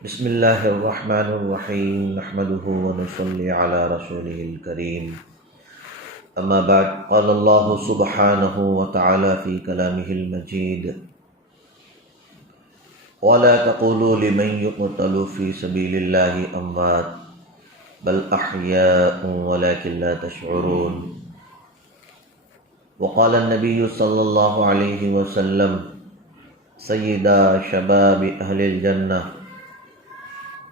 بسم اللہ الرحمن الرحیم نحمده ونصلی علی رسوله الکریم اما بعد قال اللہ سبحانہ وتعالی فی کلامہ المجید ولا تقولوا لمن يقتل في سبيل الله اموات بل احیاء ولكن لا تشعرون وقال النبی صلی اللہ علیہ وسلم سیدا شباب اہل الجنہ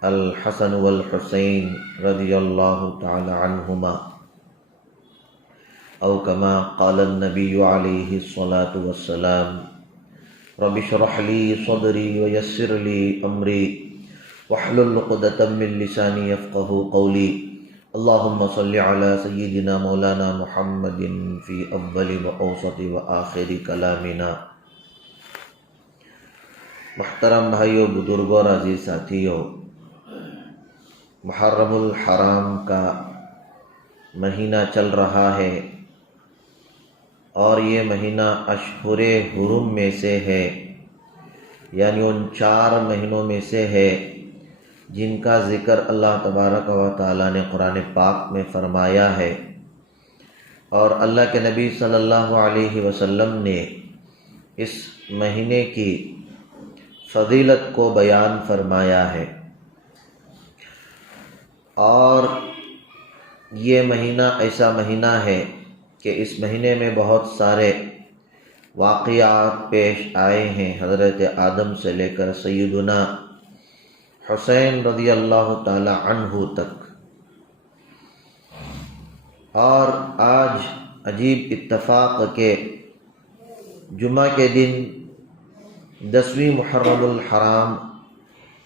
الحسن والحسین رضی اللہ تعالی عنہما او کما قال النبی علیہ الصلاة والسلام رب اشرح لی صدری ویسر لی امری واحلل عقدۃ من لسانی یفقهوا قولی اللہم صل علی سیدنا مولانا محمد فی اول واوسط وآخر کلامنا۔ محترم بھائیو، بزرگوں اور عزیز ساتھیو، محرم الحرام کا مہینہ چل رہا ہے اور یہ مہینہ اشہر حرم میں سے ہے، یعنی ان 4 مہینوں میں سے ہے جن کا ذکر اللہ تبارک و تعالی نے قرآن پاک میں فرمایا ہے، اور اللہ کے نبی صلی اللہ علیہ وسلم نے اس مہینے کی فضیلت کو بیان فرمایا ہے۔ اور یہ مہینہ ایسا مہینہ ہے کہ اس مہینے میں بہت سارے واقعات پیش آئے ہیں، حضرت آدم سے لے کر سیدنا حسین رضی اللہ تعالی عنہ تک۔ اور آج عجیب اتفاق کہ جمعہ کے دن 10ویں محرم الحرام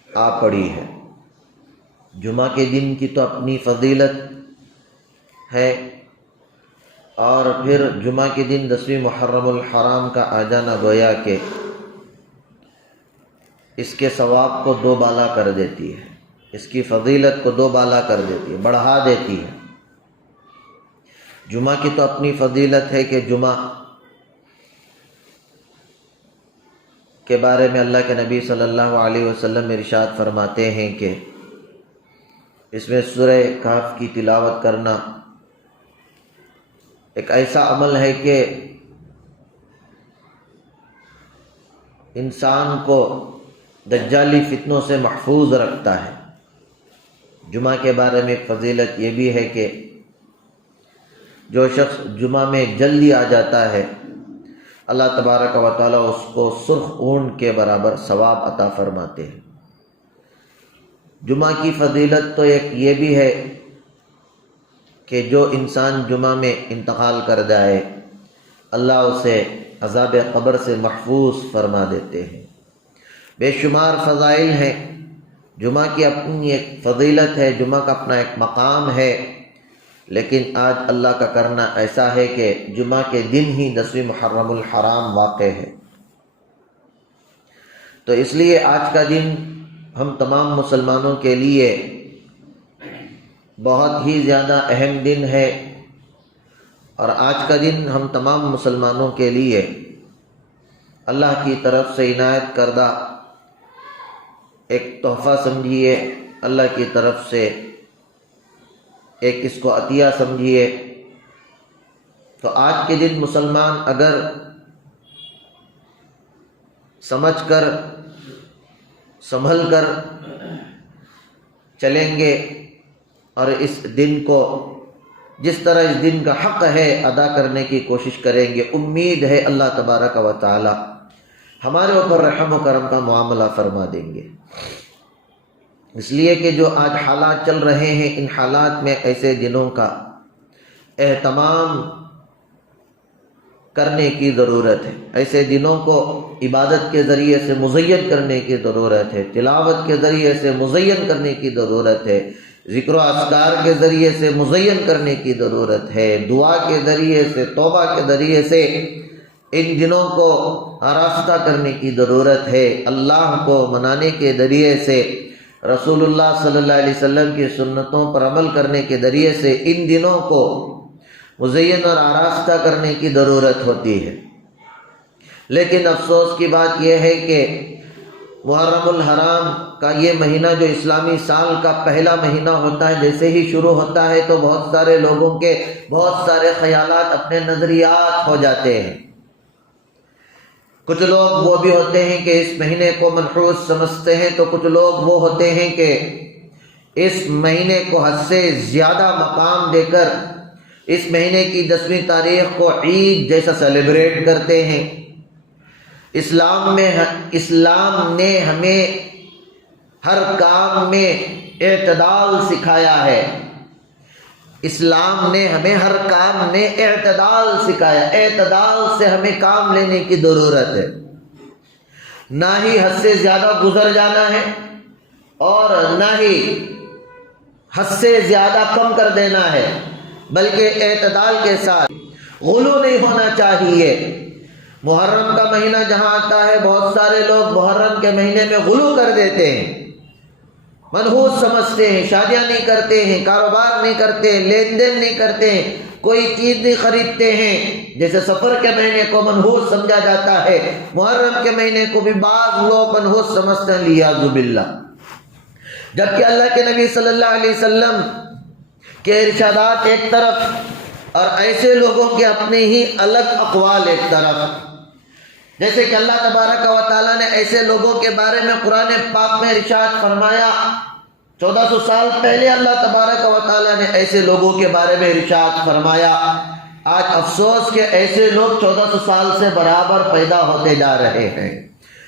آ پڑی ہے۔ جمعہ کے دن کی تو اپنی فضیلت ہے، اور پھر جمعہ کے دن 10ویں محرم الحرام کا آ جانا گویا کہ اس کے ثواب کو 2 بالا کر دیتی ہے، اس کی فضیلت کو 2 بالا کر دیتی ہے، بڑھا دیتی ہے۔ جمعہ کی تو اپنی فضیلت ہے کہ جمعہ کے بارے میں اللہ کے نبی صلی اللہ علیہ وسلم ارشاد فرماتے ہیں کہ اس میں سورہ کہف کی تلاوت کرنا ایک ایسا عمل ہے کہ انسان کو دجالی فتنوں سے محفوظ رکھتا ہے۔ جمعہ کے بارے میں فضیلت یہ بھی ہے کہ جو شخص جمعہ میں جلدی آ جاتا ہے، اللہ تبارک و تعالیٰ اس کو سرخ اونٹ کے برابر ثواب عطا فرماتے ہیں۔ جمعہ کی فضیلت تو ایک یہ بھی ہے کہ جو انسان جمعہ میں انتقال کر جائے، اللہ اسے عذاب قبر سے محفوظ فرما دیتے ہیں۔ بے شمار فضائل ہیں، جمعہ کی اپنی ایک فضیلت ہے، جمعہ کا اپنا ایک مقام ہے، لیکن آج اللہ کا کرنا ایسا ہے کہ جمعہ کے دن ہی 10ویں محرم الحرام واقع ہے۔ تو اس لیے آج کا دن ہم تمام مسلمانوں کے لیے بہت ہی زیادہ اہم دن ہے، اور آج کا دن ہم تمام مسلمانوں کے لیے اللہ کی طرف سے عنایت کردہ ایک تحفہ سمجھیے، اللہ کی طرف سے ایک اس کو عطیہ سمجھیے۔ تو آج کے دن مسلمان اگر سمجھ کر سنبھل کر چلیں گے اور اس دن کو جس طرح اس دن کا حق ہے ادا کرنے کی کوشش کریں گے، امید ہے اللہ تبارک و تعالی ہمارے اوپر رحم و کرم کا معاملہ فرما دیں گے۔ اس لیے کہ جو آج حالات چل رہے ہیں، ان حالات میں ایسے دنوں کا اہتمام کرنے کی ضرورت ہے، ایسے دنوں کو عبادت کے ذریعے سے مزین کرنے کی ضرورت ہے، تلاوت کے ذریعے سے مزین کرنے کی ضرورت ہے، ذکر و اذکار کے ذریعے سے مزین کرنے کی ضرورت ہے، دعا کے ذریعے سے، توبہ کے ذریعے سے ان دنوں کو آراستہ کرنے کی ضرورت ہے، اللہ کو منانے کے ذریعے سے، رسول اللہ صلی اللہ علیہ وسلم کی سنتوں پر عمل کرنے کے ذریعے سے ان دنوں کو مزین اور آراستہ کرنے کی ضرورت ہوتی ہے۔ لیکن افسوس کی بات یہ ہے کہ محرم الحرام کا یہ مہینہ جو اسلامی سال کا پہلا مہینہ ہوتا ہے، جیسے ہی شروع ہوتا ہے تو بہت سارے لوگوں کے بہت سارے خیالات، اپنے نظریات ہو جاتے ہیں۔ کچھ لوگ وہ بھی ہوتے ہیں کہ اس مہینے کو منحوس سمجھتے ہیں، تو کچھ لوگ وہ ہوتے ہیں کہ اس مہینے کو حد سے زیادہ مقام دے کر اس مہینے کی 10ویں تاریخ کو عید جیسا سیلیبریٹ کرتے ہیں۔ اسلام نے ہمیں ہر کام میں اعتدال سکھایا ہے۔ اسلام نے ہمیں ہر کام میں اعتدال سکھایا۔ اعتدال سے ہمیں کام لینے کی ضرورت ہے، نہ ہی حد سے زیادہ گزر جانا ہے اور نہ ہی حد سے زیادہ کم کر دینا ہے، بلکہ اعتدال کے ساتھ غلو نہیں ہونا چاہیے۔ محرم کا مہینہ جہاں آتا ہے، بہت سارے لوگ محرم کے مہینے میں غلو کر دیتے ہیں، منحوس سمجھتے ہیں، شادیاں نہیں کرتے ہیں، کاروبار نہیں کرتے ہیں، لین دین نہیں کرتے ہیں، کوئی چیز نہیں خریدتے ہیں۔ جیسے سفر کے مہینے کو منحوس سمجھا جاتا ہے، محرم کے مہینے کو بھی بعض لوگ منحوس سمجھتے ہیں، لیاذ باللہ۔ جبکہ اللہ کے نبی صلی اللہ علیہ وسلم کے ارشادات ایک طرف اور ایسے لوگوں کے اپنے ہی الگ اقوال ایک طرف، جیسے کہ اللہ تبارک و تعالیٰ نے ایسے لوگوں کے بارے میں قرآن پاک میں ارشاد فرمایا۔ 1400 سال پہلے اللہ تبارک و تعالیٰ نے ایسے لوگوں کے بارے میں ارشاد فرمایا۔ آج افسوس کہ ایسے لوگ 1400 سال سے برابر پیدا ہوتے جا رہے ہیں۔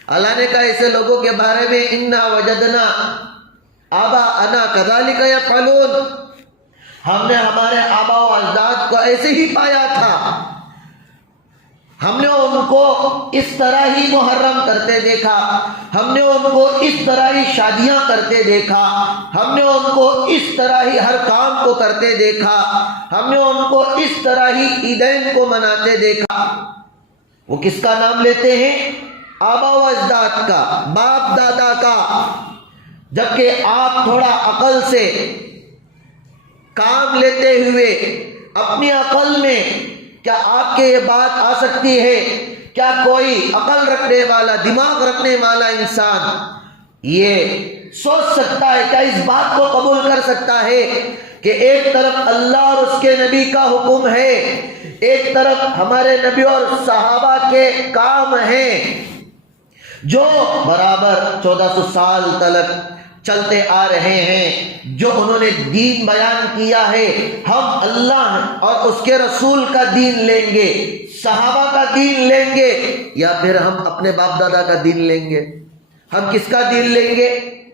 اللہ نے کہا ایسے لوگوں کے بارے میں انا وجدنا آباءنا کذالک یفعلون، ہم نے ہمارے آبا و اجداد کو ایسے ہی پایا تھا، ہم نے ان کو اس طرح ہی محرم کرتے دیکھا، ہم نے ان کو اس طرح ہی شادیاں کرتے دیکھا، ہم نے ان کو اس طرح ہی ہر کام کو کرتے دیکھا، ہم نے ان کو اس طرح ہی عیدین کو مناتے دیکھا۔ وہ کس کا نام لیتے ہیں؟ آبا و اجداد کا، باپ دادا کا۔ جبکہ آپ تھوڑا عقل سے کام لیتے ہوئے اپنی عقل میں، کیا آپ کے یہ بات آ سکتی ہے؟ کیا کوئی عقل رکھنے والا، دماغ رکھنے والا انسان یہ سوچ سکتا ہے، کیا اس بات کو قبول کر سکتا ہے کہ ایک طرف اللہ اور اس کے نبی کا حکم ہے، ایک طرف ہمارے نبی اور صحابہ کے کام ہیں جو برابر 1400 سال تلک چلتے آ رہے ہیں، جو انہوں نے دین بیان کیا ہے، ہم اللہ اور اس کے رسول کا دین لیں گے، صحابہ کا دین لیں گے، یا پھر ہم اپنے باپ دادا کا دین لیں گے؟ ہم کس کا دین لیں گے؟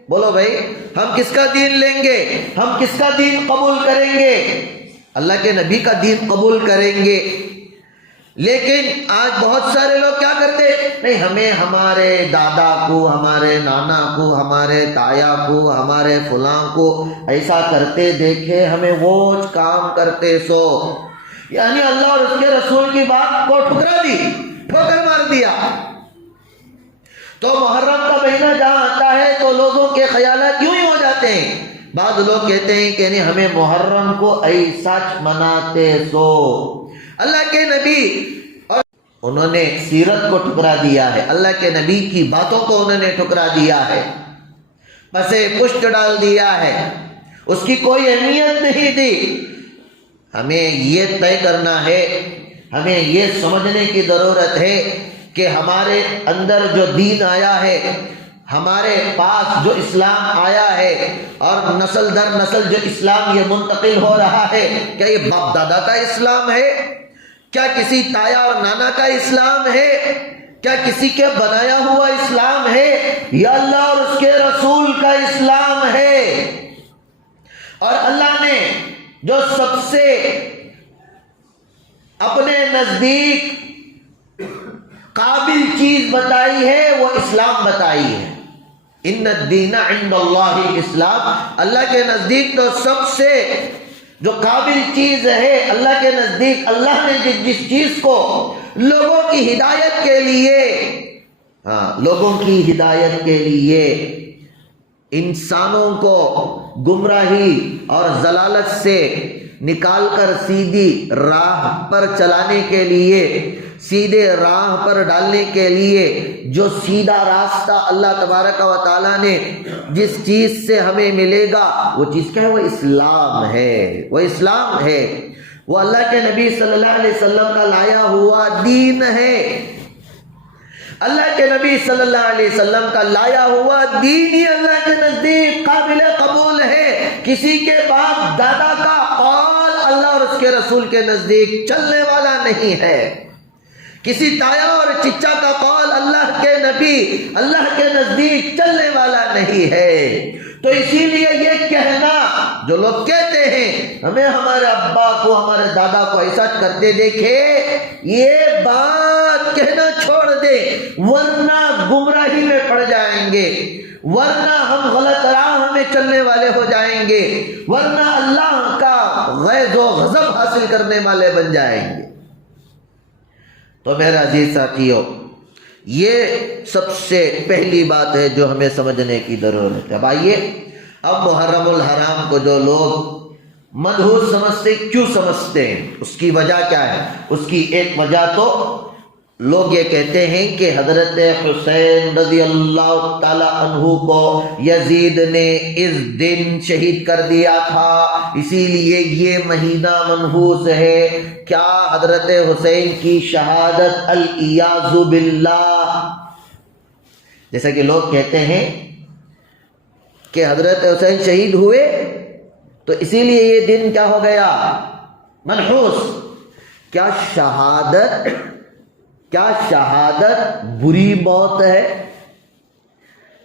بولو بھائی، ہم کس کا دین لیں گے؟ ہم کس کا دین قبول کریں گے؟ اللہ کے نبی کا دین قبول کریں گے۔ لیکن آج بہت سارے لوگ کیا کرتے؟ نہیں، ہمیں ہمارے دادا کو، ہمارے نانا کو، ہمارے تایا کو، ہمارے فلاں کو ایسا کرتے دیکھے، ہمیں وہ کام کرتے سو، یعنی اللہ اور اس کے رسول کی بات کو ٹھکرا دی، ٹھوکر مار دیا۔ تو محرم کا مہینہ جہاں آتا ہے تو لوگوں کے خیالات یوں ہی ہو جاتے ہیں۔ بعض لوگ کہتے ہیں کہ نہیں، ہمیں محرم کو ایسا مناتے سو۔ اللہ کے نبی اور انہوں نے سیرت کو ٹھکرا دیا ہے، اللہ کے نبی کی باتوں کو انہوں نے ٹھکرا دیا ہے، پسے پشت ڈال دیا ہے، اس کی کوئی اہمیت نہیں دی۔ ہمیں یہ طے کرنا ہے، ہمیں یہ سمجھنے کی ضرورت ہے کہ ہمارے اندر جو دین آیا ہے، ہمارے پاس جو اسلام آیا ہے اور نسل در نسل جو اسلام یہ منتقل ہو رہا ہے، کیا یہ باپ دادا کا اسلام ہے؟ کیا کسی تایا اور نانا کا اسلام ہے؟ کیا کسی کے بنایا ہوا اسلام ہے؟ یا اللہ اور اس کے رسول کا اسلام ہے؟ اور اللہ نے جو سب سے اپنے نزدیک قابل چیز بتائی ہے وہ اسلام بتائی ہے۔ ان الدین عند اللہ الاسلام، اللہ کے نزدیک تو سب سے جو قابل چیز ہے، اللہ کے نزدیک اللہ نے جس چیز کو لوگوں کی ہدایت کے لیے، لوگوں کی ہدایت کے لیے، انسانوں کو گمراہی اور ضلالت سے نکال کر سیدھی راہ پر چلانے کے لیے سیدھے راہ پر ڈالنے کے لیے جو سیدھا راستہ اللہ تبارک و تعالیٰ نے جس چیز سے ہمیں ملے گا وہ چیز کیا ہے؟ وہ اسلام ہے، وہ اسلام ہے، وہ اللہ کے نبی صلی اللہ علیہ وسلم کا لایا ہوا دین ہے۔ اللہ کے نبی صلی اللہ علیہ وسلم کا لایا ہوا دین ہی اللہ کے نزدیک قابل قبول ہے۔ کسی کے باپ دادا کا قول اللہ اور اس کے رسول کے نزدیک چلنے والا نہیں ہے، کسی تایا اور چچا کا قول اللہ کے نبی اللہ کے نزدیک چلنے والا نہیں ہے۔ تو اسی لیے یہ کہنا جو لوگ کہتے ہیں ہمیں ہمارے ابا کو ہمارے دادا کو ایسا کرتے دیکھے، یہ بات کہنا چھوڑ دے، ورنہ گمراہی میں پڑ جائیں گے، ورنہ ہم غلط راہ میں چلنے والے ہو جائیں گے، ورنہ اللہ کا غیظ و غضب حاصل کرنے والے بن جائیں گے۔ تو میرے عزیز ساتھیو، یہ سب سے پہلی بات ہے جو ہمیں سمجھنے کی ضرورت ہے۔ اب آئیے، اب محرم الحرام کو جو لوگ منحوس سمجھتے، کیوں سمجھتے ہیں؟ اس کی وجہ کیا ہے؟ اس کی ایک وجہ تو لوگ یہ کہتے ہیں کہ حضرت حسین رضی اللہ تعالی عنہ کو یزید نے اس دن شہید کر دیا تھا، اسی لیے یہ مہینہ منحوس ہے۔ کیا حضرت حسین کی شہادت الیاذ باللہ، جیسا کہ لوگ کہتے ہیں کہ حضرت حسین شہید ہوئے تو اسی لیے یہ دن کیا ہو گیا؟ منحوس۔ کیا شہادت بری موت ہے؟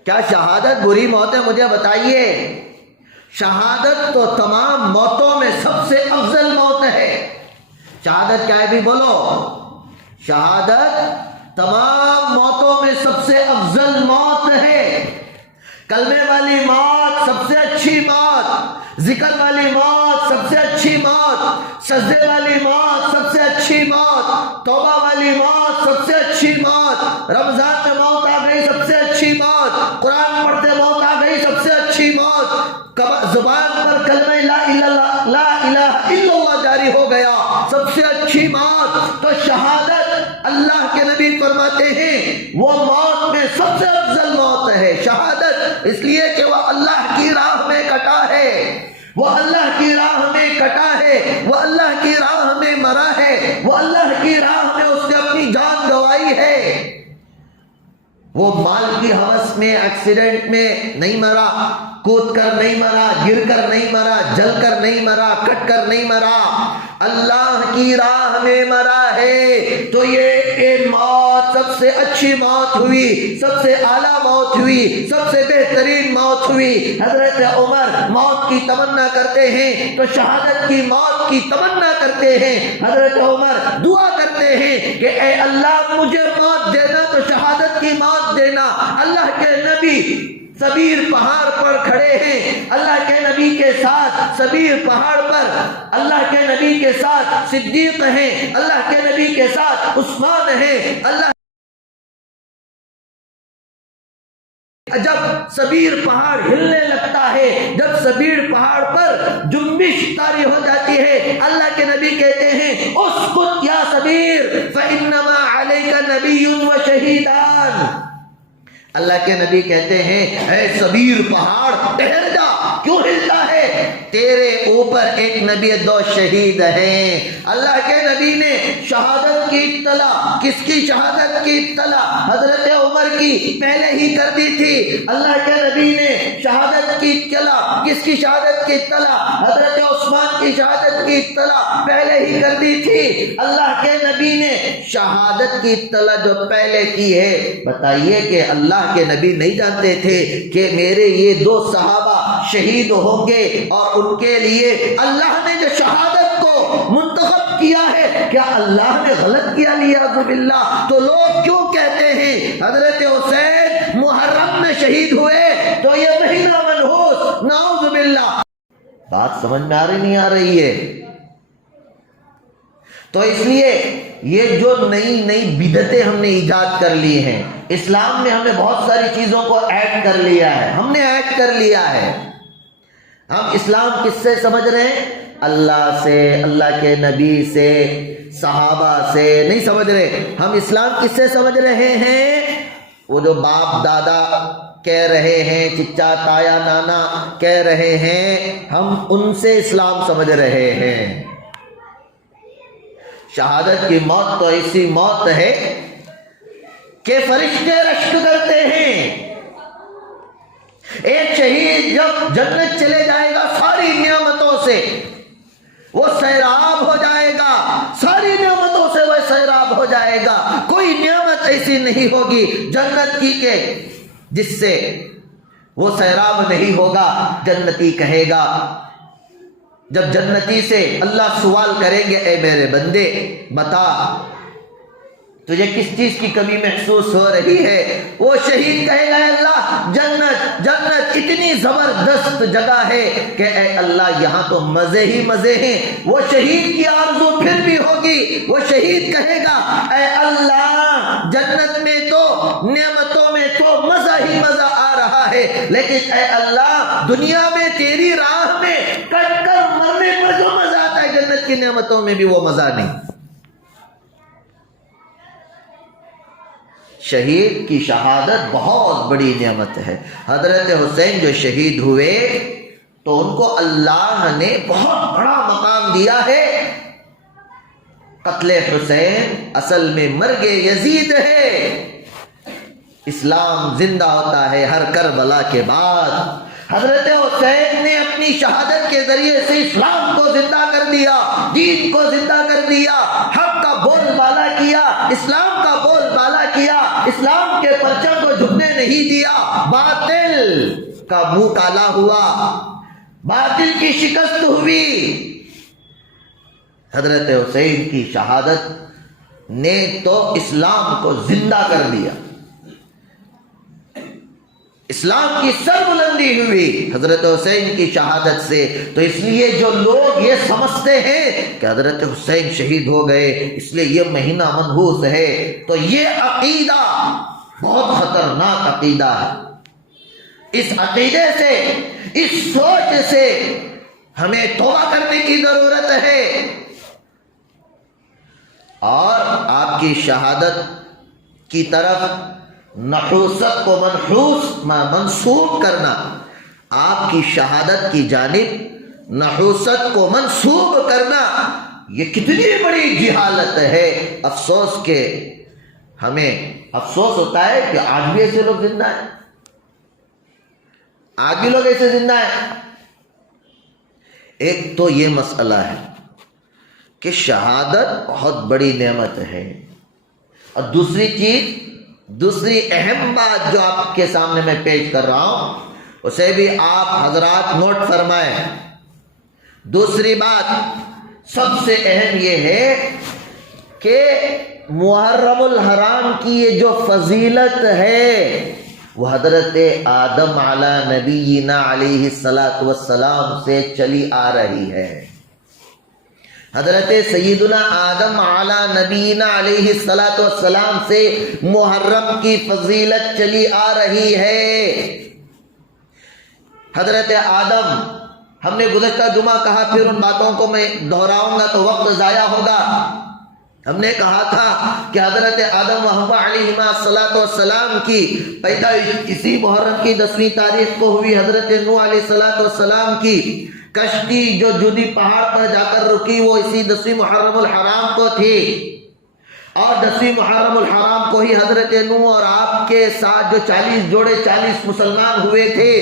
کیا شہادت بری موت ہے؟ مجھے بتائیے۔ شہادت تو تمام موتوں میں سب سے افضل موت ہے۔ شہادت کیا ہے بھی بولو؟ شہادت تمام موتوں میں سب سے افضل موت ہے۔ کلمے والی موت سب سے اچھی موت، ذکر والی موت سب سے اچھی موت، سجدے والی موت سب سے اچھی موت، توبہ والی موت سب سے اچھی موت، رمضان میں موت آ گئی سب سے اچھی موت، قرآن پڑھتے موت آ گئی سب سے اچھی موت، زبان پر کلمہ لا الہ الا اللہ جاری ہو گیا سب سے اچھی موت۔ تو شہادت اللہ کے نبی فرماتے ہیں وہ موت میں سب سے افضل موت ہے شہادت، اس لیے کہ وہ اللہ کی راہ میں کٹا ہے، وہ اللہ کی راہ میں کٹا ہے، وہ اللہ کی راہ میں مرا ہے، وہ اللہ کی راہ میں اس نے اپنی جان گنوائی ہے۔ وہ مال کی ہوس میں ایکسیڈنٹ میں نہیں مرا، کود کر نہیں مرا، گر کر نہیں مرا، جل کر نہیں مرا، کٹ کر نہیں مرا، اللہ کی راہ میں مرا ہے۔ تو یہ موت سب سے اچھی موت ہوئی، سب سے اعلیٰ موت ہوئی، سب سے بہترین موت ہوئی۔ حضرت عمر موت کی تمنا کرتے ہیں تو شہادت کی موت کی تمنا کرتے ہیں۔ حضرت عمر دعا کرتے ہیں کہ اے اللہ مجھے موت دینا تو شہادت کی موت دینا۔ اللہ کے نبی سبیر پہاڑ پر کھڑے ہیں، اللہ کے نبی کے ساتھ سبیر پہاڑ پر اللہ کے نبی کے ساتھ صدیق ہیں، اللہ کے نبی کے ساتھ عثمان ہیں۔ اللہ جب سبیر پہاڑ ہلنے لگتا ہے، جب سبیر پہاڑ پر جنبش طاری ہو جاتی ہے، اللہ کے نبی کہتے ہیں اسکت یا سبیر فإنما علیک نبی و شہیدان۔ اللہ کے نبی کہتے ہیں اے سبیر پہاڑ ٹھہر جا، کیوں ہلتا ہے؟ تیرے اوپر ایک نبی، دو شہید ہیں۔ اللہ کے نبی نے شہادت کی اطلاع، کس کی شہادت کی اطلاع؟ حضرت عمر کی پہلے ہی کر دی تھی۔ اللہ کے نبی نے شہادت کی اطلاع، کس کی شہادت کی اطلاع؟ حضرت عثمان کی شہادت کی اطلاع پہلے ہی کر دی تھی۔ اللہ کے نبی نے شہادت کی اطلاع جو پہلے کی ہے، بتائیے کہ اللہ کے نبی نہیں جانتے تھے کہ میرے یہ دو صحابہ شہید ہوں گے، اور ان کے لیے اللہ نے جو شہادت کو منتخب کیا ہے، کیا اللہ نے غلط کیا لیاذ باللہ؟ تو لوگ کیوں کہتے ہیں حضرت حسین محرم میں شہید ہوئے تو یہ مہینہ منحوس؟ نعوذ باللہ۔ بات سمجھ میں آ رہی نہیں آ رہی ہے؟ تو اس لیے یہ جو نئی نئی بدعتیں ہم نے ایجاد کر لی ہیں، اسلام میں ہم نے بہت ساری چیزوں کو ایڈ کر لیا ہے، ہم نے ایڈ کر لیا ہے۔ ہم اسلام کس سے سمجھ رہے ہیں؟ اللہ سے, اللہ کے نبی سے, صحابہ سے نہیں سمجھ رہے. ہم اسلام کس سے سمجھ رہے ہیں؟ وہ جو باپ دادا کہہ رہے ہیں, چچا تایا نانا کہہ رہے ہیں, ہم ان سے اسلام سمجھ رہے ہیں. شہادت کی موت تو ایسی موت ہے کہ فرشتے رشک کرتے ہیں. ایک شہید جب جنت چلے جائے گا ساری نعمتوں سے وہ سیراب ہو جائے گا, ساری نعمتوں سے وہ سیراب ہو جائے گا. کوئی نعمت ایسی نہیں ہوگی جنت کی کہ جس سے وہ سیراب نہیں ہوگا. جنتی کہے گا, جب جنتی سے اللہ سوال کریں گے, اے میرے بندے بتا تجھے کس چیز کی کمی محسوس ہو رہی ہے؟ وہ شہید کہے گا, اے اللہ جنت, جنت اتنی زبردست جگہ ہے کہ اے اللہ یہاں تو مزے ہی مزے ہیں. وہ شہید کی آرزو پھر بھی ہوگی. وہ شہید کہے گا, اے اللہ جنت میں تو نعمتوں میں تو مزہ ہی مزہ آ رہا ہے, لیکن اے اللہ دنیا میں تیری راہ میں کٹ کر مرنے پر جو مزہ آتا ہے جنت کی نعمتوں میں بھی وہ مزہ نہیں. شہید کی شہادت بہت بڑی نعمت ہے. حضرت حسین جو شہید ہوئے تو ان کو اللہ نے بہت بڑا مقام دیا ہے. قتل حسین اصل میں مرگ یزید ہے. اسلام زندہ ہوتا ہے ہر کربلا کے بعد. حضرت حسین نے اپنی شہادت کے ذریعے سے اسلام کو زندہ کر دیا, دین کو زندہ کر دیا, حق کا بول بالا کیا, اسلام کا بول بالا کیا, اسلام کے پرچم کو جھکنے نہیں دیا. باطل کا منہ کالا ہوا, باطل کی شکست ہوئی. حضرت حسین کی شہادت نے تو اسلام کو زندہ کر دیا, اسلام کی سر بلندی ہوئی حضرت حسین کی شہادت سے. تو اس لیے جو لوگ یہ سمجھتے ہیں کہ حضرت حسین شہید ہو گئے اس لیے یہ مہینہ منحوس ہے, تو یہ عقیدہ بہت خطرناک عقیدہ ہے. اس عقیدے سے, اس سوچ سے ہمیں توبہ کرنے کی ضرورت ہے. اور آپ کی شہادت کی طرف نحوست کو منسوب کرنا, آپ کی شہادت کی جانب نحوست کو منسوب کرنا, یہ کتنی بڑی جہالت ہے. افسوس کہ ہمیں افسوس ہوتا ہے کہ آج بھی ایسے لوگ زندہ ہیں, آج بھی لوگ ایسے زندہ ہیں. ایک تو یہ مسئلہ ہے کہ شہادت بہت بڑی نعمت ہے, اور دوسری چیز, دوسری اہم بات جو آپ کے سامنے میں پیش کر رہا ہوں اسے بھی آپ حضرات نوٹ فرمائیں. دوسری بات سب سے اہم یہ ہے کہ محرم الحرام کی یہ جو فضیلت ہے وہ حضرت آدم علی نبینا علیہ السلام سے چلی آ رہی ہے. حضرت سیدنا آدم علی نبینا علیہ السلام سے محرم کی فضیلت چلی آ رہی ہے. حضرت آدم, ہم نے گزشتہ جمعہ کہا, پھر ان باتوں کو میں دہراؤں گا تو وقت ضائع ہوگا. ہم نے کہا تھا کہ حضرت آدم و حوا علیہما السلام کی پیدائش اسی محرم کی 10ویں تاریخ کو ہوئی. حضرت نوح علیہ السلام کی کشتی جو جودی پہاڑ پر جا کر رکی وہ اسی 10ویں محرم الحرام کو تھی, اور 10ویں محرم الحرام کو ہی حضرت نوح اور آپ کے ساتھ جو 40 جوڑے 40 مسلمان ہوئے تھے,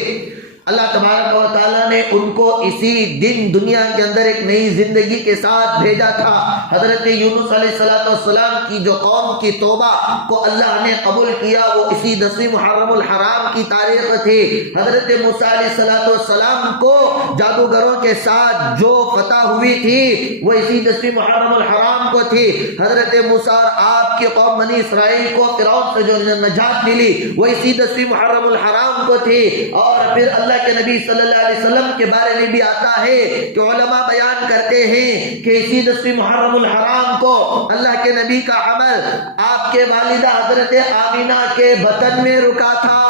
اللہ تبارک و تعالیٰ نے ان کو اسی دن دنیا کے اندر ایک نئی زندگی کے ساتھ بھیجا تھا. حضرت یونس علیہ السلام کی جو قوم کی توبہ کو اللہ نے قبول کیا وہ اسی 10ویں محرم الحرام کی تاریخ تھی. حضرت موسیٰ علیہ السلام کو جادوگروں کے ساتھ جو فتح ہوئی تھی وہ اسی 10ویں محرم الحرام کو تھی. حضرت موسیٰ اور آپ کی قوم بنی اسرائیل کو فرعون سے جو نجات ملی وہ اسی 10ویں محرم الحرام کو تھی. اور پھر اللہ کے نبی صلی اللہ علیہ وسلم کے بارے میں بھی آتا ہے کہ علماء بیان کرتے ہیں کہ اسی 10ویں محرم الحرام کو اللہ کے نبی کا عمل آپ کے والدہ حضرت آمینہ کے بطن میں رکا تھا.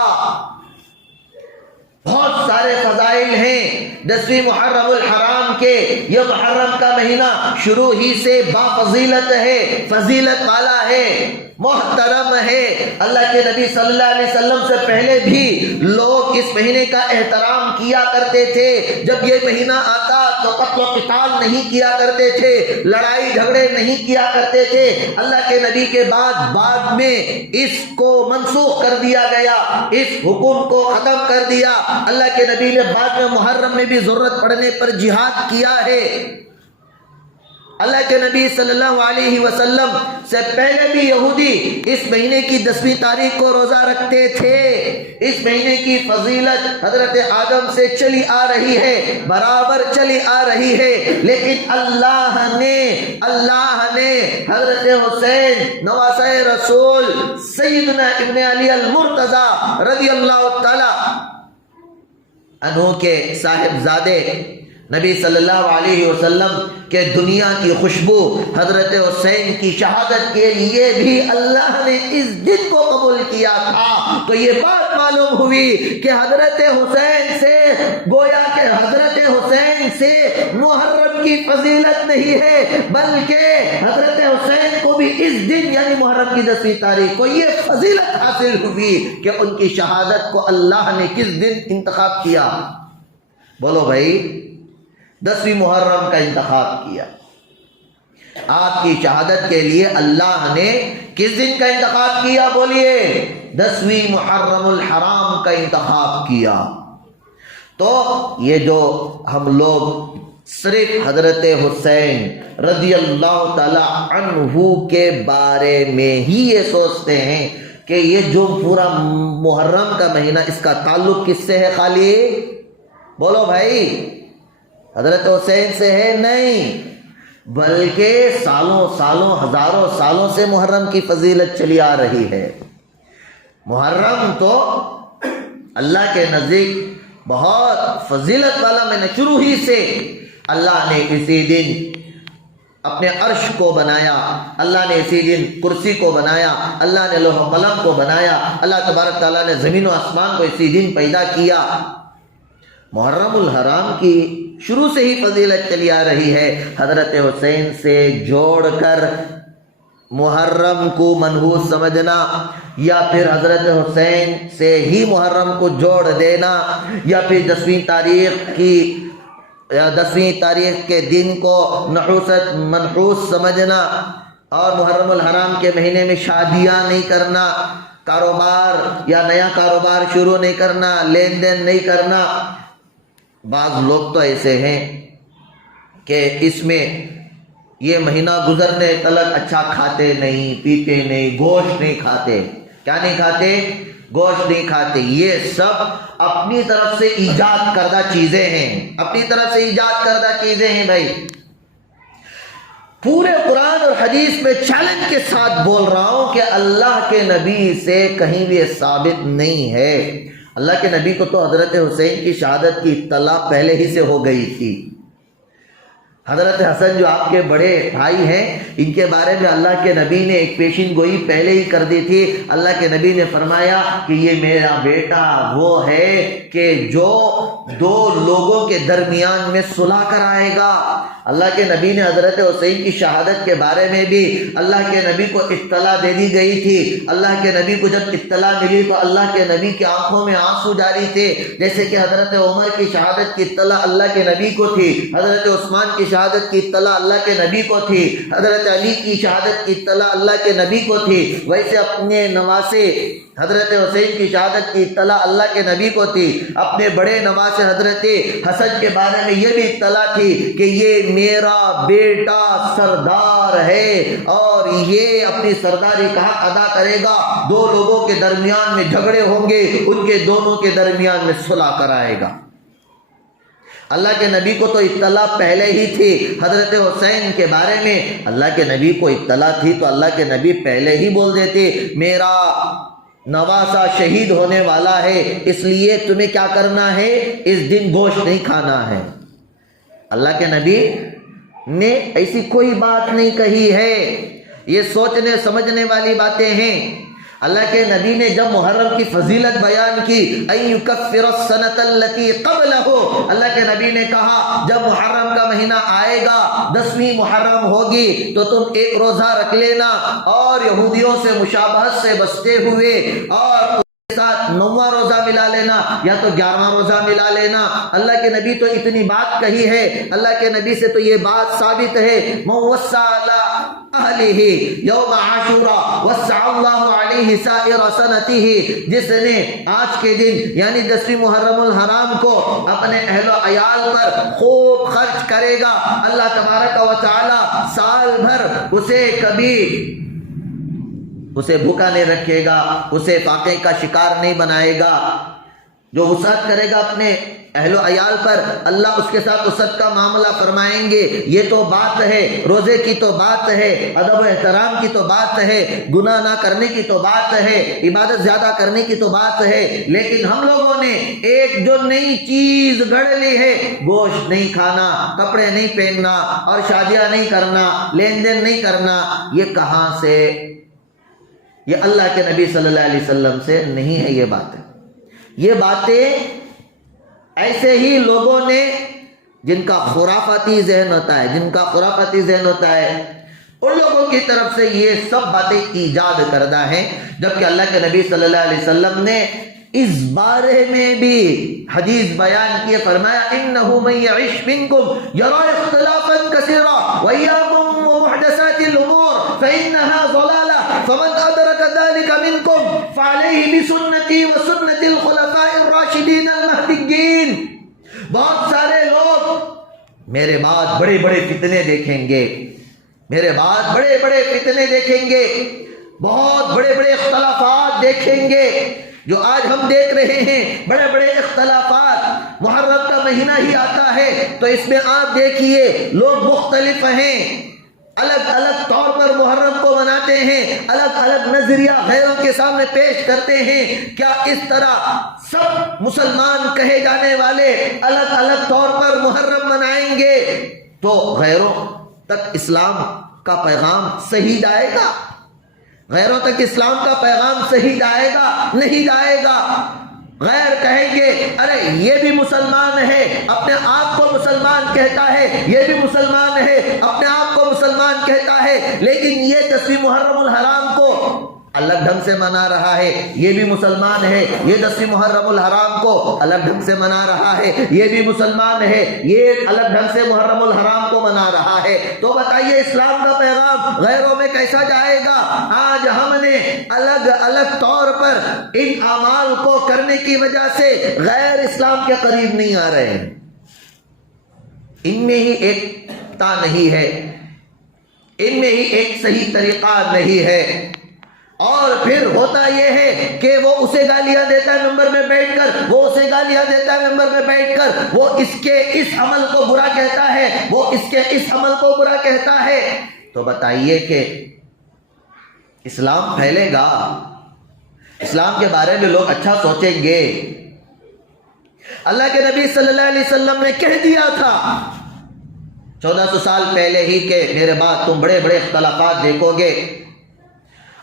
بہت سارے فضائل ہیں 10ویں محرم الحرام کے یہ محرم کا مہینہ شروع ہی سے با فضیلت ہے، فضیلت والا ہے، محترم ہے۔ اللہ کے نبی صلی اللہ علیہ وسلم سے پہلے بھی لوگ اس مہینے کا احترام کیا کرتے تھے۔ جب یہ مہینہ آتا تو قتل و قتال نہیں کیا کرتے تھے، لڑائی جھگڑے نہیں کیا کرتے تھے۔ اللہ کے نبی کے بعد میں اس کو منسوخ کر دیا گیا، اس حکم کو ختم کر دیا۔ اللہ کے نبی نے بعد میں محرم میں بھی ضرورت پڑنے پر جہاد کیا ہے۔ اللہ کے نبی صلی اللہ علیہ وسلم سے پہلے بھی یہودی اس مہینے کی 10ویں تاریخ کو روزہ رکھتے تھے۔ اس مہینے کی فضیلت حضرت آدم سے چلی آ رہی ہے، برابر چلی آ رہی ہے، لیکن اللہ نے حضرت حسین نواسہ رسول سیدنا ابن علی المرتضی رضی اللہ تعالی عنہ کے صاحبزادے نبی صلی اللہ علیہ وسلم کہ دنیا کی خوشبو حضرت حسین کی شہادت کے لیے بھی اللہ نے اس دن کو قبول کیا تھا۔ تو یہ بات معلوم ہوئی کہ حضرت حسین سے گویا کہ حضرت حسین سے محرم کی فضیلت نہیں ہے، بلکہ حضرت حسین کو بھی اس دن یعنی محرم کی 10ویں تاریخ کو یہ فضیلت حاصل ہوئی کہ ان کی شہادت کو اللہ نے کس دن انتخاب کیا؟ بولو بھائی، 10ویں محرم کا انتخاب کیا۔ آپ کی شہادت کے لیے اللہ نے کس دن کا انتخاب کیا؟ بولیے، 10ویں محرم الحرام کا انتخاب کیا۔ تو یہ جو ہم لوگ صرف حضرت حسین رضی اللہ تعالی عنہ کے بارے میں ہی یہ سوچتے ہیں کہ یہ جو پورا محرم کا مہینہ اس کا تعلق کس سے ہے؟ خالی بولو بھائی، حضرت حسین سے ہے؟ نہیں، بلکہ سالوں ہزاروں سالوں سے محرم کی فضیلت چلی آ رہی ہے۔ محرم تو اللہ کے نزدیک بہت فضیلت والا میں نے شروع ہی سے اللہ نے اسی دن اپنے عرش کو بنایا، اللہ نے اسی دن کرسی کو بنایا، اللہ نے لوح و قلم کو بنایا، اللہ تبارک تعالیٰ نے زمین و آسمان کو اسی دن پیدا کیا۔ محرم الحرام کی شروع سے ہی فضیلت چلی آ رہی ہے۔ حضرت حسین سے جوڑ کر محرم کو منحوس سمجھنا، یا پھر حضرت حسین سے ہی محرم کو جوڑ دینا، یا پھر 10ویں تاریخ کے دن کو منحوس سمجھنا، اور محرم الحرام کے مہینے میں شادیاں نہیں کرنا، کاروبار یا نیا کاروبار شروع نہیں کرنا، لین دین نہیں کرنا۔ بعض لوگ تو ایسے ہیں کہ اس میں یہ مہینہ گزرنے تلک اچھا کھاتے نہیں، پیتے نہیں، گوشت نہیں کھاتے۔ کیا نہیں کھاتے؟ گوشت نہیں کھاتے۔ یہ سب اپنی طرف سے ایجاد کردہ چیزیں ہیں، اپنی طرف سے ایجاد کردہ چیزیں ہیں بھائی۔ پورے قرآن اور حدیث میں چیلنج کے ساتھ بول رہا ہوں کہ اللہ کے نبی سے کہیں بھی ثابت نہیں ہے۔ اللہ کے نبی کو تو حضرت حسین کی شہادت کی اطلاع پہلے ہی سے ہو گئی تھی۔ حضرت حسن جو آپ کے بڑے بھائی ہیں، ان کے بارے میں اللہ کے نبی نے ایک پیشین گوئی پہلے ہی کر دی تھی۔ اللہ کے نبی نے فرمایا کہ یہ میرا بیٹا وہ ہے کہ جو دو لوگوں کے درمیان میں صلح کرائے گا۔ اللہ کے نبی نے حضرت حسین کی شہادت کے بارے میں بھی اللہ کے نبی کو اطلاع دے دی گئی تھی۔ اللہ کے نبی کو جب اطلاع ملی تو اللہ کے نبی کی آنکھوں میں آنسو جاری تھے، جیسے کہ حضرت عمر کی شہادت کی اطلاع اللہ کے نبی کو تھی، حضرت عثمان کی شہادت کی اطلاع اللہ کے نبی کو تھی، حضرت علی کی شہادت کی اطلاع اللہ کے نبی کو تھی، ویسے اپنے نواسے حضرت حسین کی شہادت کی اطلاع اللہ کے نبی کو تھی۔ اپنے بڑے نواسے حضرت حسن کے بارے میں یہ بھی اطلاع تھی کہ یہ میرا بیٹا سردار ہے اور یہ اپنی سرداری کا حق ادا کرے گا، دو لوگوں کے درمیان میں جھگڑے ہوں گے، ان کے دونوں کے درمیان میں صلح کرائے گا۔ اللہ کے نبی کو تو اطلاع پہلے ہی تھی حضرت حسین کے بارے میں، اللہ کے نبی کو اطلاع تھی تو اللہ کے نبی پہلے ہی بول دیتے میرا نواسا شہید ہونے والا ہے، اس لیے تمہیں کیا کرنا ہے، اس دن گوشت نہیں کھانا ہے۔ اللہ کے نبی نے ایسی کوئی بات نہیں کہی ہے، یہ سوچنے سمجھنے والی باتیں ہیں۔ اللہ کے نبی نے جب محرم کی فضیلت بیان کی ان یکفر السنۃ التي قبلہ، اللہ کے نبی نے کہا جب محرم کا مہینہ آئے گا، 10ویں محرم ہوگی تو تم ایک روزہ رکھ لینا اور یہودیوں سے مشابہت سے بچتے ہوئے اور ساتھ 9واں روزہ ملا لینا یا تو 11واں روزہ ملا لینا۔ اللہ کے نبی تو اتنی بات کہی ہے، اللہ کے نبی سے تو یہ بات ثابت ہے، من وسع علی اہلہ یوم عاشورا وسع اللہ علیہ سائر سنتہ، جس نے آج کے دن یعنی 10ویں محرم الحرام کو اپنے اہل و عیال پر خوب خرچ کرے گا، اللہ تبارک و تعالی سال بھر اسے بھوکا نہیں رکھے گا، اسے فاقے کا شکار نہیں بنائے گا۔ جو وسعت کرے گا اپنے اہل و عیال پر، اللہ اس کے ساتھ وسعت کا معاملہ فرمائیں گے۔ یہ تو بات ہے، روزے کی تو بات ہے، ادب و احترام کی تو بات ہے، گناہ نہ کرنے کی تو بات ہے، عبادت زیادہ کرنے کی تو بات ہے، لیکن ہم لوگوں نے ایک جو نئی چیز گھڑ لی ہے، گوشت نہیں کھانا، کپڑے نہیں پہننا اور شادیاں نہیں کرنا، لین دین نہیں کرنا، یہ کہاں سے؟ یہ اللہ کے نبی صلی اللہ علیہ وسلم سے نہیں ہے یہ باتیں۔ یہ باتیں ایسے ہی لوگوں نے جن کا خرافاتی ذہن ہوتا ہے ان لوگوں کی طرف سے یہ سب باتیں ایجاد کردہ ہیں، جبکہ اللہ کے نبی صلی اللہ علیہ وسلم نے اس بارے میں بھی حدیث بیان کیے، فرمایا انہ من یعش منکم یری اختلافا کثیرا وایاکم ومحدثات الامور فانها ضلالہ فمن ادرک ذلک منکم فعلیہ بسنتی وسنت الخلفاء الراشدین المہدیین۔ بہت سارے لوگ میرے بعد بڑے بڑے فتنے دیکھیں گے، بہت بڑے بڑے اختلافات دیکھیں گے، جو آج ہم دیکھ رہے ہیں بڑے بڑے اختلافات۔ محرم کا مہینہ ہی آتا ہے تو اس میں آپ دیکھیے لوگ مختلف ہیں، الگ الگ طور پر محرم کو مناتے ہیں، الگ الگ نظریہ غیروں کے سامنے پیش کرتے ہیں۔ کیا اس طرح سب مسلمان کہے جانے والے الگ الگ طور پر محرم منائیں گے تو غیروں تک اسلام کا پیغام صحیح جائے گا؟ غیروں تک اسلام کا پیغام صحیح جائے گا؟ نہیں جائے گا۔ غیر کہیں گے ارے یہ بھی مسلمان ہے، اپنے آپ کو مسلمان کہتا ہے، یہ بھی مسلمان ہے، اپنے آپ کو مسلمان کہتا ہے، لیکن یہ 10ویں محرم الحرام کو الگ ڈھنگ سے منا رہا ہے، یہ بھی مسلمان ہے، یہ 10ویں محرم الحرام کو الگ ڈھنگ سے منا رہا ہے، یہ بھی مسلمان ہے، یہ الگ ڈھنگ سے محرم الحرام کو منا رہا ہے۔ تو بتائیے اسلام کا پیغام غیروں میں کیسا جائے گا؟ آج ہم نے الگ الگ طور پر ان اعمال کو کرنے کی وجہ سے غیر اسلام کے قریب نہیں آ رہے ہیں، ان میں ہی ایک تا نہیں ہے، ان میں ہی ایک صحیح طریقہ نہیں ہے۔ اور پھر ہوتا یہ ہے کہ وہ اسے گالیاں دیتا ہے ممبر میں بیٹھ کر، وہ اسے گالیاں دیتا ہے ممبر میں بیٹھ کر، وہ اس کے اس عمل کو برا کہتا ہے، وہ اس کے اس عمل کو برا کہتا ہے۔ تو بتائیے کہ اسلام پھیلے گا؟ اسلام کے بارے میں لوگ اچھا سوچیں گے؟ اللہ کے نبی صلی اللہ علیہ وسلم نے کہہ دیا تھا 1400 سال پہلے ہی کہ میرے بعد تم بڑے بڑے اختلافات دیکھو گے،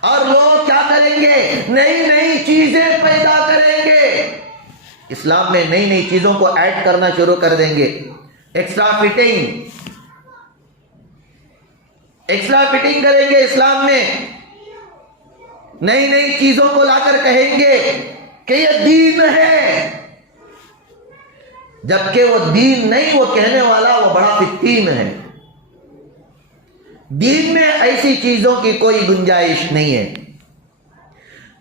اور لوگ کیا کریں گے؟ نئی نئی چیزیں پیدا کریں گے، اسلام میں نئی نئی چیزوں کو ایڈ کرنا شروع کر دیں گے، ایکسٹرا فٹنگ کریں گے، اسلام میں نئی نئی چیزوں کو لا کر کہیں گے کہ یہ دین ہے، جبکہ وہ دین نہیں، وہ کہنے والا وہ بڑا فتین ہے۔ دین میں ایسی چیزوں کی کوئی گنجائش نہیں ہے۔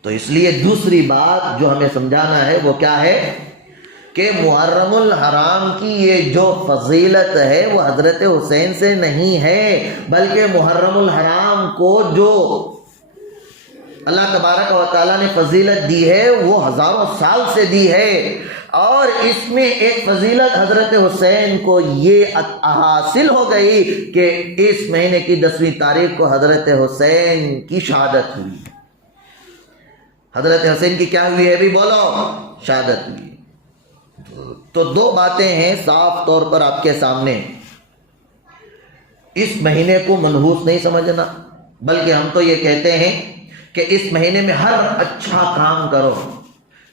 تو اس لیے دوسری بات جو ہمیں سمجھانا ہے وہ کیا ہے کہ محرم الحرام کی یہ جو فضیلت ہے وہ حضرت حسین سے نہیں ہے، بلکہ محرم الحرام کو جو اللہ تبارک و تعالیٰ نے فضیلت دی ہے وہ ہزاروں سال سے دی ہے، اور اس میں ایک فضیلت حضرت حسین کو یہ حاصل ہو گئی کہ اس مہینے کی 10ویں تاریخ کو حضرت حسین کی شہادت ہوئی۔ حضرت حسین کی کیا ہوئی ہے بھی بولو؟ شہادت ہوئی۔ تو دو باتیں ہیں صاف طور پر آپ کے سامنے، اس مہینے کو منحوس نہیں سمجھنا، بلکہ ہم تو یہ کہتے ہیں کہ اس مہینے میں ہر اچھا کام کرو،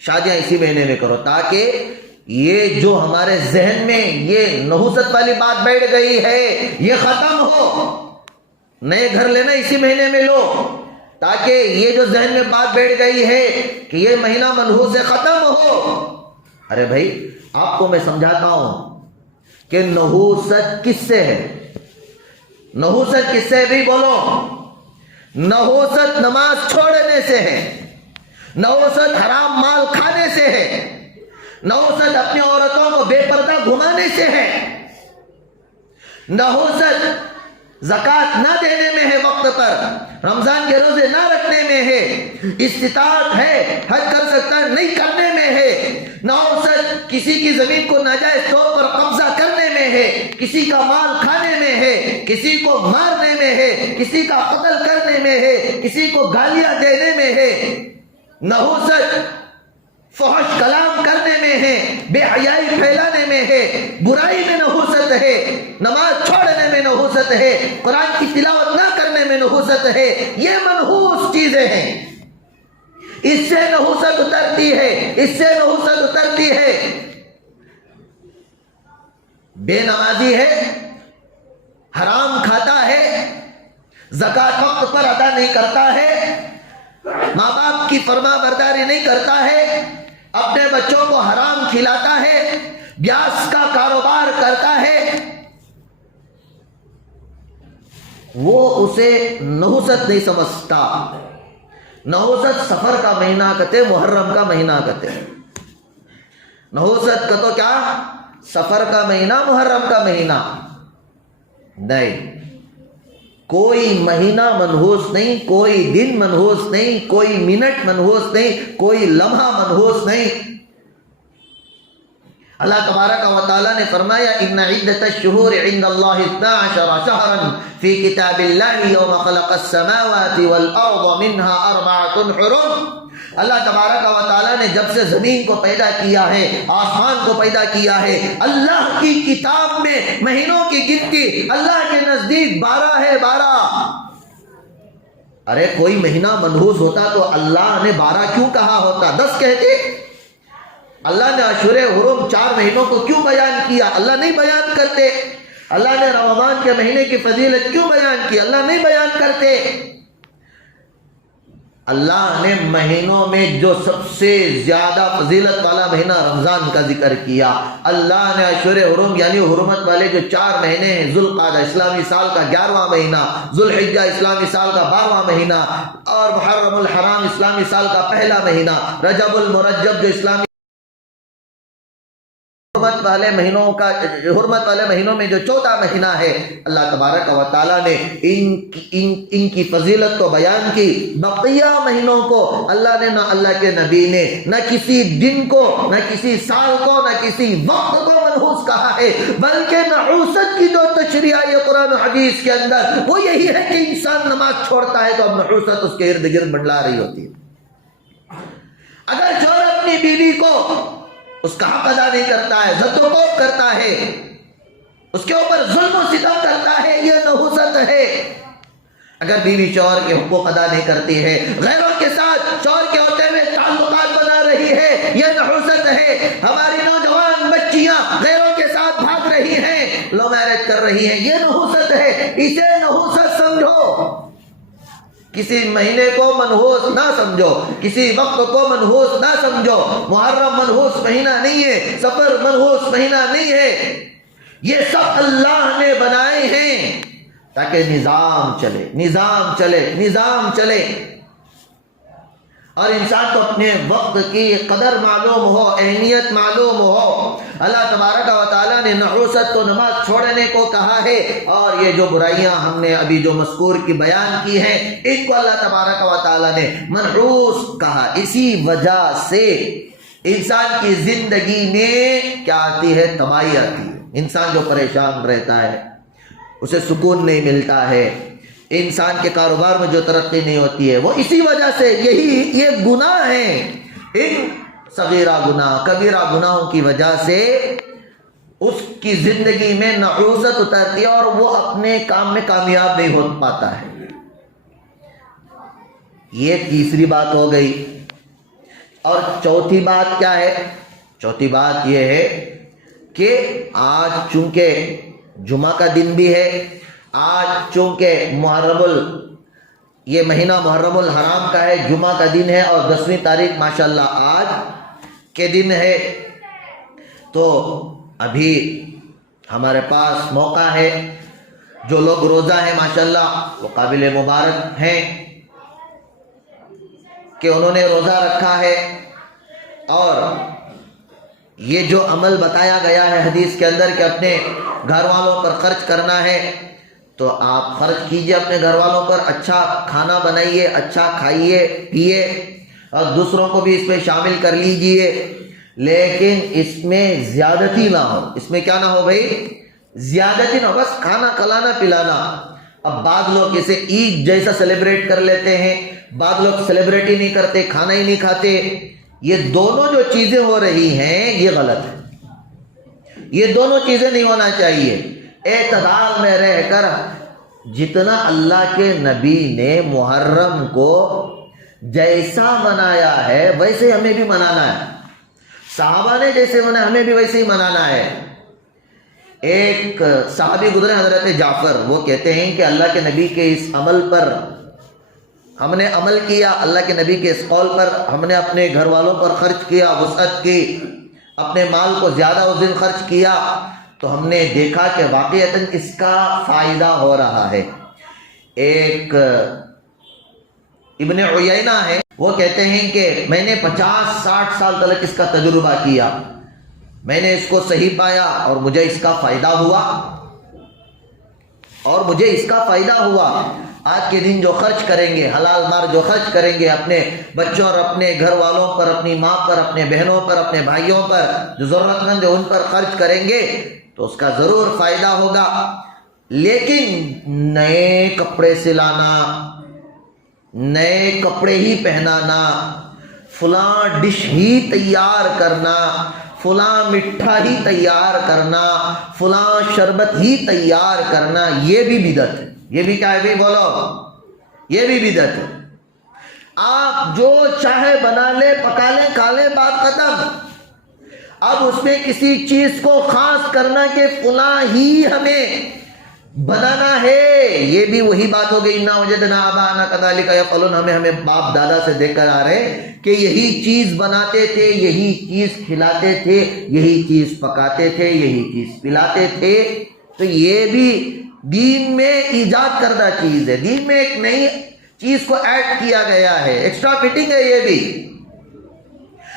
شادیاں اسی مہینے میں کرو، تاکہ یہ جو ہمارے ذہن میں یہ نحوست والی بات بیٹھ گئی ہے یہ ختم ہو۔ نئے گھر لینا اسی مہینے میں لو، تاکہ یہ جو ذہن میں بات بیٹھ گئی ہے کہ یہ مہینہ منحوس سے ختم ہو۔ ارے بھائی آپ کو میں سمجھاتا ہوں کہ نحوست کس سے ہے؟ نحوست کس سے بھی بولو؟ نحوست نماز چھوڑنے سے ہے، نحوست حرام مال کھانے سے ہے، نحوست اپنی عورتوں کو بے پردہ گھمانے سے ہے، نحوست زکوٰۃ نہ دینے میں ہے، وقت پر رمضان کے روزے نہ رکھنے میں ہے، استطاعت ہے حج کر سکتا ہے نہیں کرنے میں ہے، نحوست کسی کی زمین کو ناجائز طور پر قبضہ کرنے میں ہے، کسی کا مال کھانے میں ہے، کسی کو مارنے میں ہے، کسی کا قتل کرنے میں ہے، کسی کو گالیاں دینے میں ہے، نحوست فحش کلام کرنے میں ہے، بے حیائی پھیلانے میں ہے، برائی میں نحوست ہے، نماز چھوڑنے میں نحوست ہے، قرآن کی تلاوت نہ کرنے میں نحوست ہے۔ یہ منحوس چیزیں ہیں، اس سے نحوست اترتی ہے، اس سے نحوست اترتی ہے۔ بے نمازی ہے، حرام کھاتا ہے، زکوٰۃ وقت پر ادا نہیں کرتا ہے، ماں باپ کی فرما برداری نہیں کرتا ہے، اپنے بچوں کو حرام کھلاتا ہے، بیاس کا کاروبار کرتا ہے، وہ اسے نحوست نہیں سمجھتا۔ نحوست سفر کا مہینہ کہتے، محرم کا مہینہ کہتے، نحوست کا تو کیا سفر کا مہینہ، محرم کا مہینہ نہیں۔ کوئی مہینہ منحوس نہیں، کوئی دن منحوس نہیں، کوئی منٹ منحوس نہیں، کوئی لمحہ منحوس نہیں۔ اللہ تبارک و تعالیٰ نے فرمایا ان عدت الشہور عند اللہ 12 شہرا فی کتاب اللہ یوم خلق السماوات والارض منها 4 حرم۔ اللہ تبارک و تعالیٰ نے جب سے زمین کو پیدا کیا ہے، آسمان کو پیدا کیا ہے، اللہ کی کتاب میں مہینوں کی گنتی اللہ کے نزدیک 12 ہے، 12۔ ارے کوئی مہینہ منحوس ہوتا تو اللہ نے 12 کیوں کہا ہوتا، 10 کہتے؟ اللہ نے اشہر حرم 4 مہینوں کو کیوں بیان کیا؟ اللہ نہیں بیان کرتے۔ اللہ نے رمضان کے مہینے کی فضیلت کیوں بیان کی؟ اللہ نہیں بیان کرتے۔ اللہ نے مہینوں میں جو سب سے زیادہ فضیلت والا مہینہ رمضان کا ذکر کیا۔ اللہ نے اشہر حرم یعنی حرمت والے جو 4 مہینے ہیں، ذوالقعدہ اسلامی سال کا 11واں مہینہ، ذوالحجہ اسلامی سال کا 12واں مہینہ، اور محرم الحرام اسلامی سال کا پہلا مہینہ، رجب المرجب جو اسلامی حرمت والے مہینوں میں جو 4تھا مہینہ ہے، اللہ تبارک و تعالیٰ نے ان کی فضیلت کو بیان کی۔ بقیہ مہینوں کو اللہ نے، نہ اللہ کے نبی نے نہ کسی دن کو، نہ کسی سال کو، نہ کسی وقت کو منحوس کہا ہے، بلکہ نحوست کی جو تشریح ہے قرآن و حدیث کے اندر وہ یہی ہے کہ انسان نماز چھوڑتا ہے تو اب نحوست اس کے ارد گرد منڈلا رہی ہوتی ہے۔ اگر شوہر اپنی بیوی کو اس کا حق ادا نہیں کرتا ہے، زد و کوب کرتا ہے، اس کے اوپر ظلم و ستم کرتا ہے، یہ نحوست ہے۔ اگر بیوی شوہر کے حقوق ادا نہیں کرتی ہے، غیروں کے ساتھ شوہر کے ہوتے ہوئے تعلقات بنا رہی ہے، یہ نحوست ہے۔ ہماری نوجوان بچیاں غیروں کے ساتھ بھاگ رہی ہیں، لو میرج کر رہی ہیں، یہ نحوست ہے۔ اسے نحوست سمجھو، کسی مہینے کو منحوس نہ سمجھو، کسی وقت کو منحوس نہ سمجھو۔ محرم منحوس مہینہ نہیں ہے، سفر منحوس مہینہ نہیں ہے، یہ سب اللہ نے بنائے ہیں تاکہ نظام چلے، نظام چلے، نظام چلے، اور انسان کو اپنے وقت کی قدر معلوم ہو، اہمیت معلوم ہو۔ اللہ تبارک و تعالیٰ نے نحوست کو نماز چھوڑنے کو کہا ہے، اور یہ جو برائیاں ہم نے ابھی جو مذکور کی بیان کی ہیں، ان کو اللہ تبارک و تعالیٰ نے منحوس کہا۔ اسی وجہ سے انسان کی زندگی میں کیا آتی ہے؟ تباہی آتی ہے۔ انسان جو پریشان رہتا ہے، اسے سکون نہیں ملتا ہے، انسان کے کاروبار میں جو ترقی نہیں ہوتی ہے، وہ اسی وجہ سے یہ گناہ ہیں، ان صغیرہ گناہ کبیرہ گناہوں کی وجہ سے اس کی زندگی میں نحوست اترتی ہے اور وہ اپنے کام میں کامیاب نہیں ہو پاتا ہے۔ یہ تیسری بات ہو گئی. اور چوتھی بات کیا ہے؟ چوتھی بات یہ ہے کہ آج چونکہ جمعہ کا دن بھی ہے، آج چونکہ یہ مہینہ محرم الحرام کا ہے، جمعہ کا دن ہے اور 10ویں تاریخ ماشاءاللہ آج کے دن ہے، تو ابھی ہمارے پاس موقع ہے. جو لوگ روزہ ہیں ماشاءاللہ وہ قابل مبارک ہیں کہ انہوں نے روزہ رکھا ہے. اور یہ جو عمل بتایا گیا ہے حدیث کے اندر کہ اپنے گھر والوں پر خرچ کرنا ہے، تو آپ خرچ کیجئے اپنے گھر والوں پر، اچھا کھانا بنائیے، اچھا کھائیے پیئے، اور دوسروں کو بھی اس میں شامل کر لیجئے، لیکن اس میں زیادتی نہ ہو. اس میں کیا نہ ہو بھائی؟ زیادتی نہ ہو، بس کھانا کھلانا پلانا. اب بعض لوگ اسے عید جیسا سیلیبریٹ کر لیتے ہیں، بعض لوگ سیلیبریٹ ہی نہیں کرتے، کھانا ہی نہیں کھاتے. یہ دونوں جو چیزیں ہو رہی ہیں یہ غلط ہے. یہ دونوں چیزیں نہیں ہونا چاہیے. اعتدال میں رہ کر جتنا اللہ کے نبی نے محرم کو جیسا منایا ہے ویسے ہمیں بھی منانا ہے. صحابہ نے جیسے منایا ہمیں بھی ویسے ہی منانا ہے. ایک صحابی گزرے حضرت جعفر، وہ کہتے ہیں کہ اللہ کے نبی کے اس عمل پر ہم نے عمل کیا، اللہ کے نبی کے اس قول پر ہم نے اپنے گھر والوں پر خرچ کیا، وسعت کی، اپنے مال کو زیادہ اس دن خرچ کیا، تو ہم نے دیکھا کہ واقعتاً اس کا فائدہ ہو رہا ہے. ایک ابن عیینہ ہے، وہ کہتے ہیں کہ میں نے 50-60 سال تک اس کا تجربہ کیا، میں نے اس کو صحیح پایا اور مجھے اس کا فائدہ ہوا. آج کے دن جو خرچ کریں گے، حلال مال جو خرچ کریں گے اپنے بچوں اور اپنے گھر والوں پر، اپنی ماں پر، اپنے بہنوں پر، اپنے بھائیوں پر، جو ضرورت مند ہے ان پر خرچ کریں گے تو اس کا ضرور فائدہ ہوگا. لیکن نئے کپڑے سلانا، نئے کپڑے ہی پہنانا، فلاں ڈش ہی تیار کرنا، فلاں مٹھا ہی تیار کرنا، فلاں شربت ہی تیار کرنا، یہ بھی بدعت ہے. یہ بھی کیا ہے بھی بولو؟ یہ بھی بدعت ہے. آپ جو چاہے بنا لے، پکا لے، کھا لے، بات ختم. اب اس میں کسی چیز کو خاص کرنا کہ فلاں ہی ہمیں بنانا ہے، یہ بھی وہی بات ہو گئی، انا وجدنا آباءنا کذالک یفعلون. ہمیں باپ دادا سے دیکھ کر آ رہے ہیں کہ یہی چیز بناتے تھے، یہی چیز کھلاتے تھے، یہی چیز پکاتے تھے، یہی چیز پلاتے تھے. تو یہ بھی دین میں ایجاد کردہ چیز ہے، دین میں ایک نئی چیز کو ایڈ کیا گیا ہے، ایکسٹرا فٹنگ ہے یہ بھی.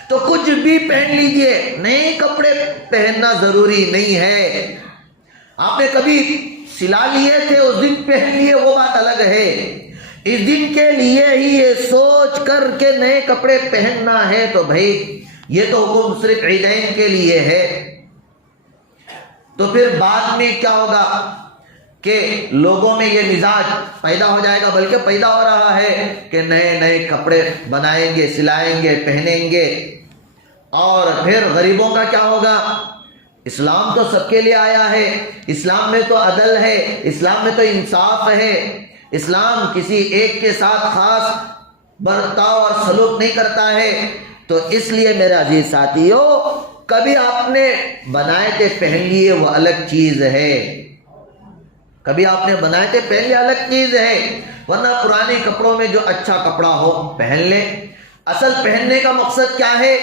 تو کچھ بھی پہن لیجئے، نئے کپڑے پہننا ضروری نہیں ہے. آپ نے کبھی سلا لیے تھے اس دن پہن لیے، وہ بات الگ ہے. اس دن کے لیے ہی یہ سوچ کر کے نئے کپڑے پہننا ہے تو بھائی یہ تو حکم صرف عیدین کے لیے ہے. تو پھر بعد میں کیا ہوگا کہ لوگوں میں یہ مزاج پیدا ہو جائے گا، بلکہ پیدا ہو رہا ہے کہ نئے نئے کپڑے بنائیں گے، سلائیں گے، پہنیں گے. اور پھر غریبوں کا کیا ہوگا؟ اسلام تو سب کے لیے آیا ہے، اسلام میں تو عدل ہے، اسلام میں تو انصاف ہے، اسلام کسی ایک کے ساتھ خاص برتاؤ اور سلوک نہیں کرتا ہے. تو اس لیے میرے عزیز ساتھیو، کبھی آپ نے بنائے تھے پہن لیے وہ الگ چیز ہے، کبھی آپ نے بنائے تھے پہن لیے الگ چیز ہے، ورنہ پرانے کپڑوں میں جو اچھا کپڑا ہو پہن لیں. اصل پہننے کا مقصد کیا ہے؟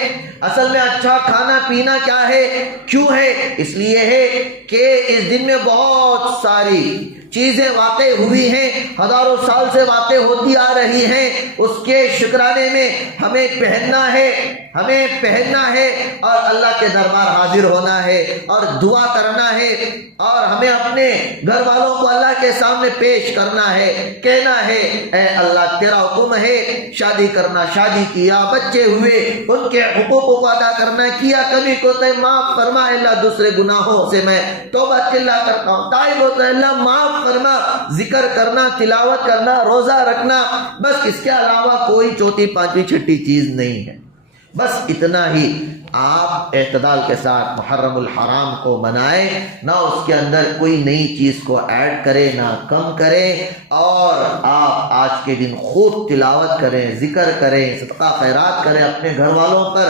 اصل میں اچھا کھانا پینا کیا ہے؟ کیوں ہے؟ اس لیے ہے کہ اس دن میں بہت ساری چیزیں واقع ہوئی ہیں، ہزاروں سال سے واقع ہوتی آ رہی ہیں. اس کے شکرانے میں ہمیں پہننا ہے، ہمیں پہننا ہے اور اللہ کے دربار حاضر ہونا ہے اور دعا کرنا ہے، اور ہمیں اپنے گھر والوں کو اللہ کے سامنے پیش کرنا ہے، کہنا ہے اے اللہ تیرا حکم ہے شادی کرنا، شادی کیا، بچے ہوئے، ان کے حقوق کو ادا کرنا، کیا کمی کو تے معاف فرما اللہ، دوسرے گناہوں سے میں توبہ اللہ کرتا ہوں، تائب ہوتا ہے اللہ معاف فرما. ذکر کرنا، تلاوت کرنا، روزہ رکھنا، بس اس کے علاوہ کوئی چوتھی پانچویں چھٹی چیز نہیں ہے. بس اتنا ہی آپ اعتدال کے ساتھ محرم الحرام کو منائیں، نہ اس کے اندر کوئی نئی چیز کو ایڈ کریں نہ کم کریں، اور آپ آج کے دن خوب تلاوت کریں، ذکر کریں، صدقہ خیرات کریں، اپنے گھر والوں پر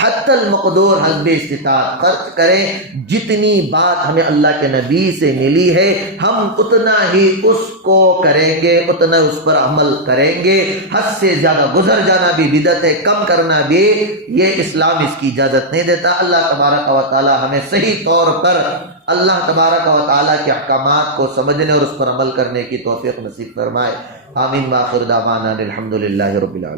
حتی المقدور حسب استطاعت خرچ کریں۔ جتنی بات ہمیں اللہ کے نبی سے ملی ہے ہم اتنا ہی اس کو کریں گے، اتنا اس پر عمل کریں گے۔ حد سے زیادہ گزر جانا بھی بدعت ہے، کم کرنا بھی، یہ اسلام اس کی اجازت نہیں دیتا۔ اللہ تبارک و تعالی ہمیں صحیح طور پر اللہ تبارک و تعالی کے احکامات کو سمجھنے اور اس پر عمل کرنے کی توفیق نصیب فرمائے۔ آمین۔ وآخر دعوانا الحمدللہ رب العالمین۔